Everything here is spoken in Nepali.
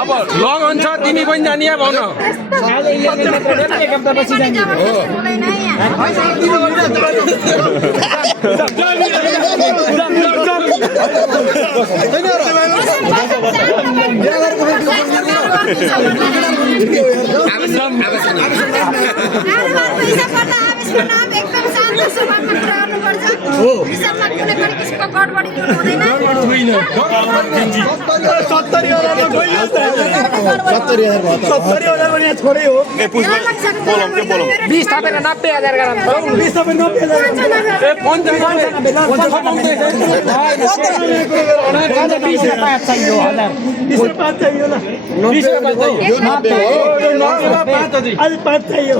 अब लङ हुन्छ तिमी पनि जाने भन छोड़े हो 20 थपेर 90,000 गराउँ 20 तपाईँ 20 चाहियो 5 चाहियो ल 20 आज 5 चाहियो